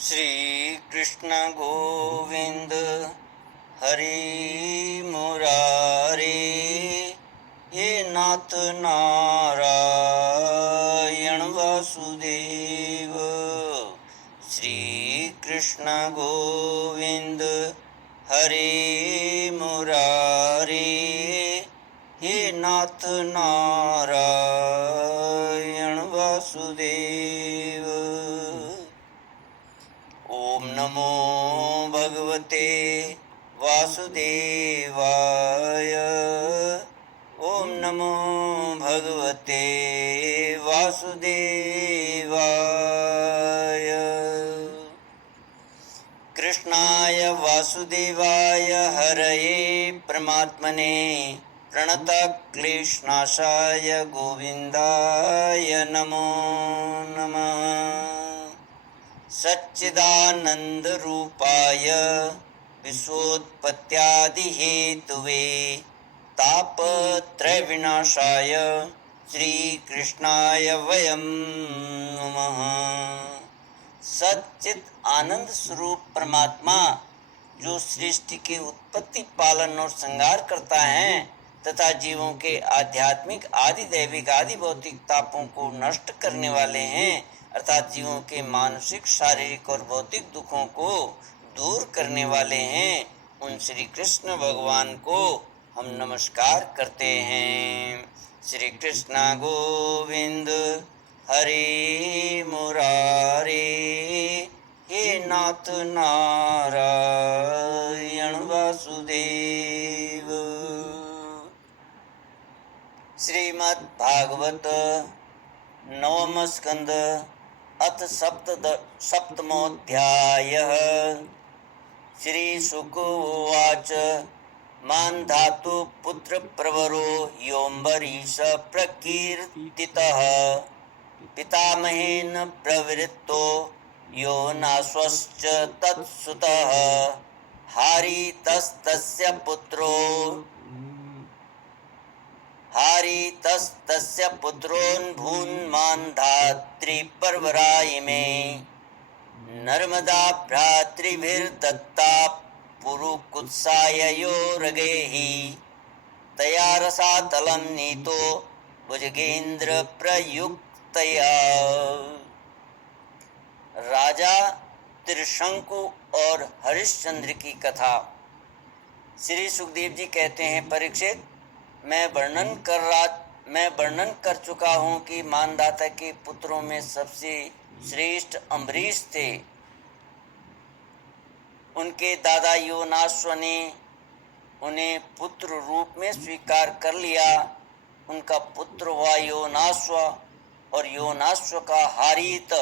श्री कृष्ण गोविंद हरि मुरारे, हे नाथ नारायण वासुदेव। श्री कृष्ण गोविंद हरि मुरारे, हे नाथ नारायण वासुदेव। ओम नमो भगवते वासुदेवाय। ओम नमो भगवते वासुदेवाय। कृष्णाय वासुदेवाय हरये परमात्मने प्रणतक्लेशनाशाय गोविन्दाय नमो नमः। सच्चिदानन्दरूपाय विश्वोत्पत्त्यादिहेतुवे तापत्रयविनाशाय श्रीकृष्णाय वयं नमः। सच्चित आनंद स्वरूप परमात्मा जो सृष्टि के उत्पत्ति, पालन और संहार करता है तथा जीवों के आध्यात्मिक, आदि दैविक, आदि भौतिक तापों को नष्ट करने वाले हैं, अर्थात जीवों के मानसिक, शारीरिक और भौतिक दुखों को दूर करने वाले हैं, उन श्री कृष्ण भगवान को हम नमस्कार करते हैं। श्री कृष्ण गोविंद हरि मुरारे, हे नाथ नारायण वासुदेव। श्रीमद् भागवत नवम स्कंद अथ सप्तमोऽध्यायः। श्री शुक उवाच मान्धातु पुत्र प्रवरो योऽम्बरीष प्रकीर्तितः पितामहेन प्रवृत्तो यो नाश्वश्च तत्सुतः हारीतस्तस्य पुत्रोऽन्भून्मान्धातृपर्वरा इमे नर्मदा भ्रातृभिर्दत्ता पुरुकुत्साययोरगैः तया रसातलं नीतो भुजगेन्द्र प्रयुक्तया। राजा त्रिशंकु और हरिश्चंद्र की कथा। श्री सुखदेव जी कहते हैं, परीक्षित, मैं वर्णन कर चुका हूँ कि मानधाता के पुत्रों में सबसे श्रेष्ठ अम्बरीश थे। उनके दादा योनाश्व ने उन्हें पुत्र रूप में स्वीकार कर लिया। उनका पुत्र हुआ योनाश्व और योनाश्व का हारीत।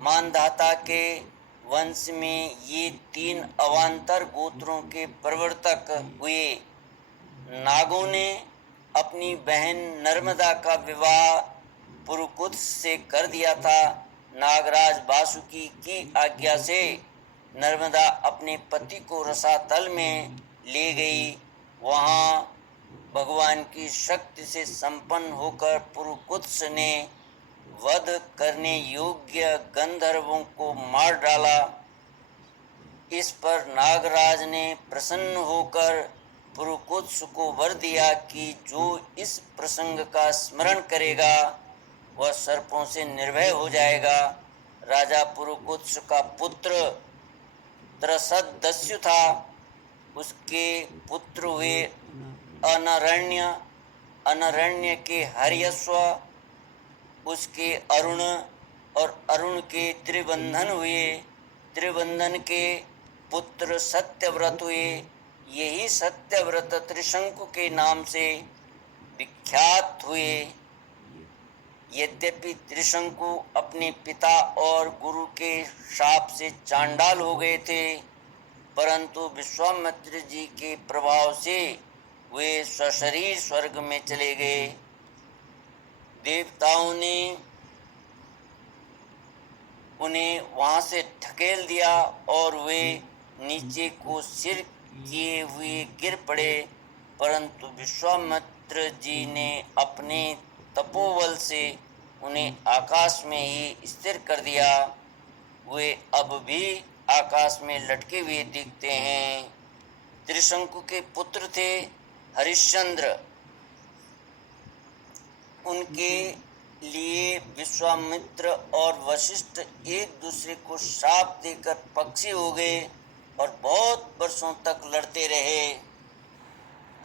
मानधाता के वंश में ये 3 अवान्तर गोत्रों के प्रवर्तक हुए। नागों ने अपनी बहन नर्मदा का विवाह पुरुकुत्स से कर दिया था। नागराज वासुकी की आज्ञा से नर्मदा अपने पति को रसातल में ले गई। वहाँ भगवान की शक्ति से संपन्न होकर पुरुकुत्स ने वध करने योग्य गंधर्वों को मार डाला। इस पर नागराज ने प्रसन्न होकर पुरुकुत्स को वर दिया कि जो इस प्रसंग का स्मरण करेगा वह सर्पों से निर्भय हो जाएगा। राजा पुरुकुत्स का पुत्र त्रसदस्यु था। उसके पुत्र हुए अनरण्य के हर्यश्व, उसके अरुण और अरुण के त्रिबंधन हुए। त्रिबंधन के पुत्र सत्यव्रत हुए। यही सत्यव्रत त्रिशंकु के नाम से विख्यात हुए। यद्यपि त्रिशंकु अपने पिता और गुरु के शाप से चांडाल हो गए थे, परंतु विश्वामित्र जी के प्रभाव से वे सशरीर स्वर्ग में चले गए। देवताओं ने उन्हें वहां से ढकेल दिया और वे नीचे को सिर किए हुए गिर पड़े, परंतु विश्वामित्र जी ने अपने तपोबल से उन्हें आकाश में ही स्थिर कर दिया। वे अब भी आकाश में लटके हुए दिखते हैं। त्रिशंकु के पुत्र थे हरिश्चंद्र। उनके लिए विश्वामित्र और वशिष्ठ एक दूसरे को श्राप देकर पक्षी हो गए और बहुत वर्षों तक लड़ते रहे।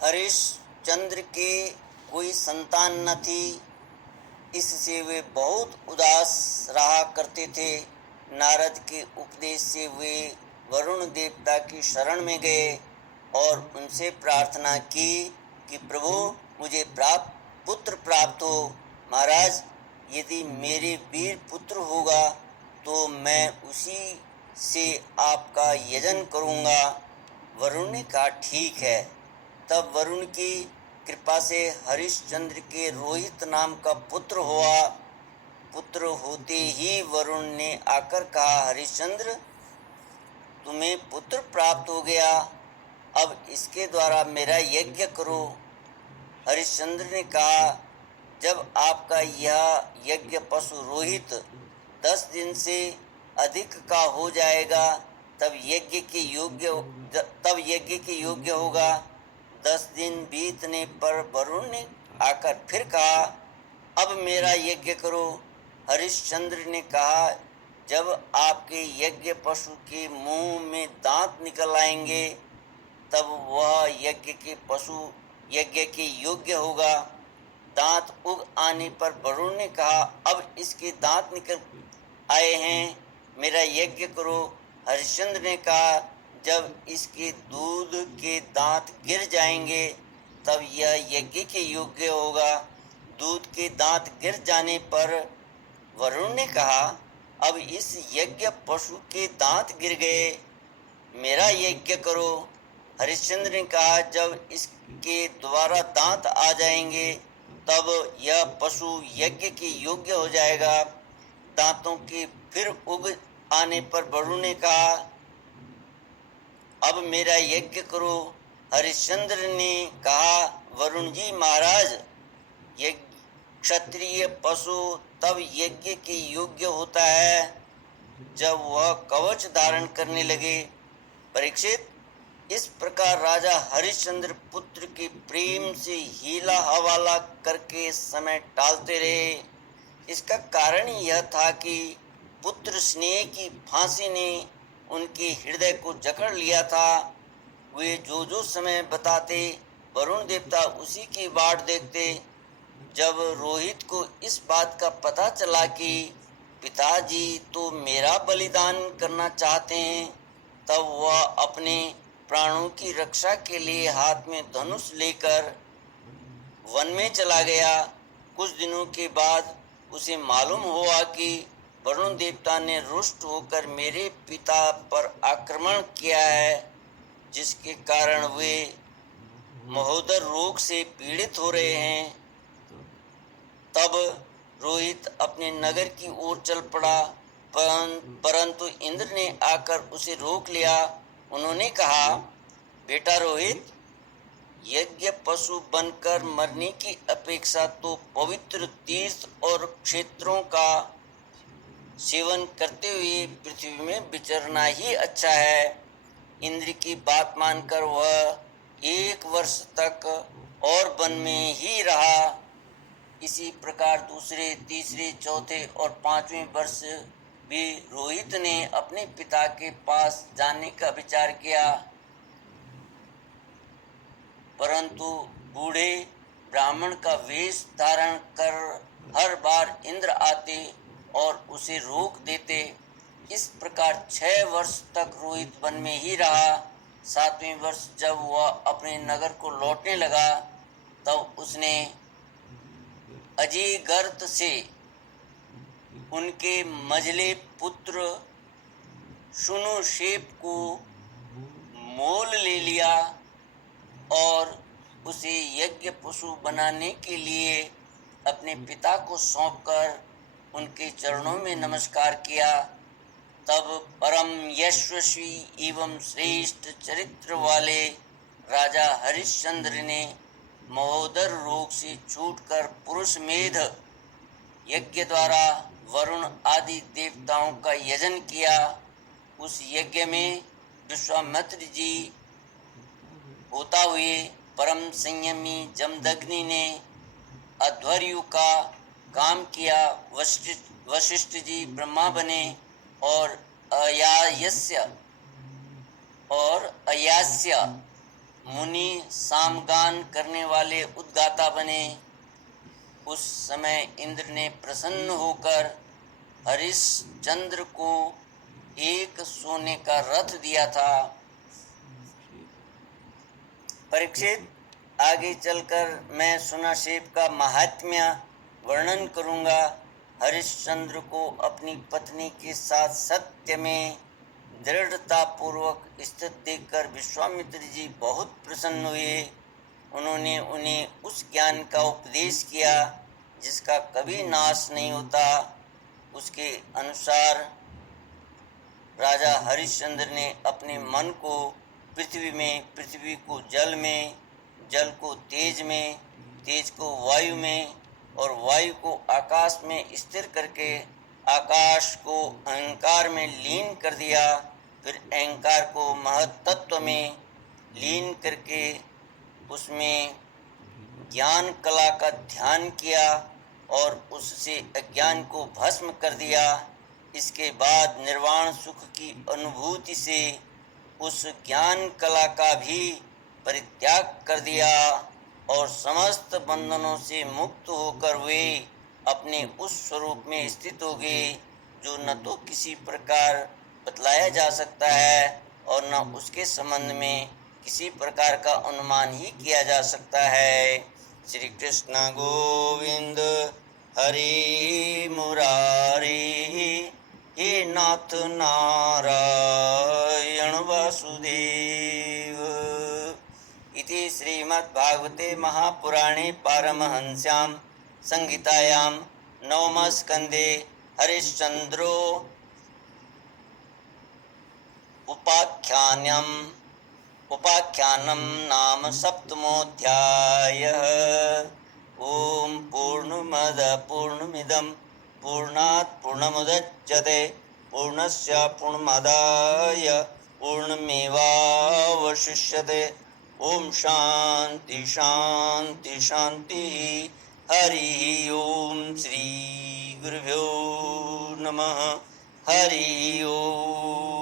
हरिश्चंद्र के कोई संतान न थी, इससे वे बहुत उदास रहा करते थे। नारद के उपदेश से वे वरुण देवता की शरण में गए और उनसे प्रार्थना की कि प्रभु मुझे पुत्र प्राप्त हो। महाराज, यदि मेरे वीर पुत्र होगा तो मैं उसी से आपका यजन करूंगा। वरुण ने कहा ठीक है। तब वरुण की कृपा से हरिश्चंद्र के रोहित नाम का पुत्र हुआ। पुत्र होते ही वरुण ने आकर कहा, हरिश्चंद्र, तुम्हें पुत्र प्राप्त हो गया, अब इसके द्वारा मेरा यज्ञ करो। हरिश्चंद्र ने कहा, जब आपका यह यज्ञ पशु रोहित 10 दिन से अधिक का हो जाएगा तब यज्ञ के योग्य होगा। 10 दिन बीतने पर वरुण ने आकर फिर कहा, अब मेरा यज्ञ करो। हरिश्चंद्र ने कहा, जब आपके यज्ञ पशु के मुंह में दांत निकल आएंगे तब वह यज्ञ के योग्य होगा। दांत उग आने पर वरुण ने कहा, अब इसके दांत निकल आए हैं, मेरा यज्ञ करो। हरिश्चंद्र ने कहा, जब इसके दूध के दांत गिर जाएंगे तब यह यज्ञ के योग्य होगा। दूध के दांत गिर जाने पर वरुण ने कहा, अब इस यज्ञ पशु के दांत गिर गए, मेरा यज्ञ करो। हरिश्चंद्र ने कहा, जब इसके द्वारा दांत आ जाएंगे तब यह पशु यज्ञ के योग्य हो जाएगा। दांतों के फिर उग आने पर वरुण ने कहा, अब मेरा यज्ञ करो। हरिश्चंद्र ने कहा, वरुण जी महाराज, क्षत्रिय पशु तब यज्ञ के योग्य होता है जब वह कवच धारण करने लगे। परीक्षित, इस प्रकार राजा हरिश्चंद्र पुत्र के प्रेम से हीला हवाला करके समय टालते रहे। इसका कारण यह था कि पुत्र स्नेह की फांसी ने उनके हृदय को जकड़ लिया था। वे जो जो समय बताते वरुण देवता उसी की बाट देखते। जब रोहित को इस बात का पता चला कि पिताजी तो मेरा बलिदान करना चाहते हैं, तब वह अपने प्राणों की रक्षा के लिए हाथ में धनुष लेकर वन में चला गया। कुछ दिनों के बाद उसे मालूम हुआ कि वरुण देवता ने रुष्ट होकर मेरे पिता पर आक्रमण किया है, जिसके कारण वे महोदर रोग से पीड़ित हो रहे हैं। तब रोहित अपने नगर की ओर चल पड़ा, परंतु इंद्र ने आकर उसे रोक लिया। उन्होंने कहा, बेटा रोहित, यज्ञ पशु बनकर मरने की अपेक्षा तो पवित्र तीर्थ और क्षेत्रों का सेवन करते हुए पृथ्वी में विचरना ही अच्छा है। इंद्र की बात मानकर वह 1 वर्ष तक और वन में ही रहा। इसी प्रकार दूसरे, तीसरे, चौथे और 5वें वर्ष भी रोहित ने अपने पिता के पास जाने का विचार किया, परंतु बूढ़े ब्राह्मण का वेश धारण कर हर बार इंद्र आते और उसे रोक देते। इस प्रकार 6 वर्ष तक रोहित वन में ही रहा। 7वें वर्ष जब वह अपने नगर को लौटने लगा तब उसने अजयगर्त से उनके मझले पुत्र शुनुशेप को मोल ले लिया और उसे यज्ञ पशु बनाने के लिए अपने पिता को सौंपकर उनके चरणों में नमस्कार किया। तब परम यशस्वी एवं श्रेष्ठ चरित्र वाले राजा हरिश्चंद्र ने महोदर रोग से छूटकर पुरुष मेध यज्ञ द्वारा वरुण आदि देवताओं का यजन किया। उस यज्ञ में विश्वामित्र जी होता हुए परम संयमी जमदग्नि ने अध्वर्यु का काम किया। वशिष्ठ जी ब्रह्मा बने और अयास्य मुनि सामगान करने वाले उद्गाता बने। उस समय इंद्र ने प्रसन्न होकर हरिश्चंद्र को एक सोने का रथ दिया था। परीक्षित, आगे चलकर मैं सुनाशेप का महात्म्य वर्णन करूंगा। हरिश्चंद्र को अपनी पत्नी के साथ सत्य में दृढ़ता पूर्वक स्थित देखकर विश्वामित्र जी बहुत प्रसन्न हुए। उन्होंने उन्हें उस ज्ञान का उपदेश किया जिसका कभी नाश नहीं होता। उसके अनुसार राजा हरिश्चंद्र ने अपने मन को पृथ्वी में, पृथ्वी को जल में, जल को तेज में, तेज को वायु में और वायु को आकाश में स्थिर करके आकाश को अहंकार में लीन कर दिया। फिर अहंकार को महत्त्व में लीन करके उसमें ज्ञान कला का ध्यान किया और उससे अज्ञान को भस्म कर दिया। इसके बाद निर्वाण सुख की अनुभूति से उस ज्ञान कला का भी परित्याग कर दिया और समस्त बंधनों से मुक्त होकर वे अपने उस स्वरूप में स्थित हो गए जो न तो किसी प्रकार बतलाया जा सकता है और न उसके संबंध में किसी प्रकार का अनुमान ही किया जा सकता है। श्री कृष्ण गोविंद हरि मुरारी, हे नाथ नारायण वासुदेव। इति श्रीमद्भागवते महापुराणे पारमहंस्यां संहितायां नवम स्कंदे हरिश्चंद्रो उपाख्यानं नाम सप्तमोऽध्यायः। ओम पूर्णमद पूर्णमिदं पूर्णात् पूर्णमुदच्यते पूर्णस्य पूर्णमादाय पूर्णमेवावशिष्यते। ओम शांति शांति शांति। हरि ओम श्री गुरुभ्यो नमः। हरि ओम।